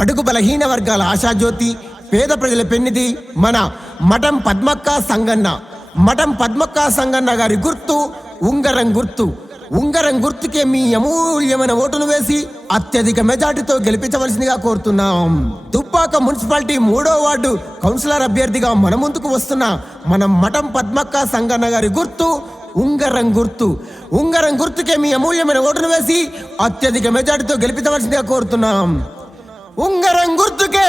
బడుగు బలహీన వర్గాల ఆశాజ్యోతి, పేద ప్రజల పెన్నిది మన మఠం పద్మక్క సంగన్న. మఠం పద్మక్క సంగన్న గారి గుర్తు ఉంగరం గుర్తు. ఉంగరం గుర్తుకే మీ అమూల్యమైన ఓటును వేసి అత్యధిక మెజార్టీతో గెలిపించవలసిందిగా కోరుతున్నాం. దుబ్బాక మున్సిపాలిటీ 3వ వార్డు కౌన్సిలర్ అభ్యర్థిగా మన ముందుకు వస్తున్న మనం మఠం పద్మక్క సంగన్న గారి గుర్తు ఉంగరం గుర్తు. ఉంగరం గుర్తుకే మీ అమూల్యమైన ఓటును వేసి అత్యధిక మెజార్టీతో గెలిపించవలసిందిగా కోరుతున్నాం. ఉంగరం గుర్తుకే.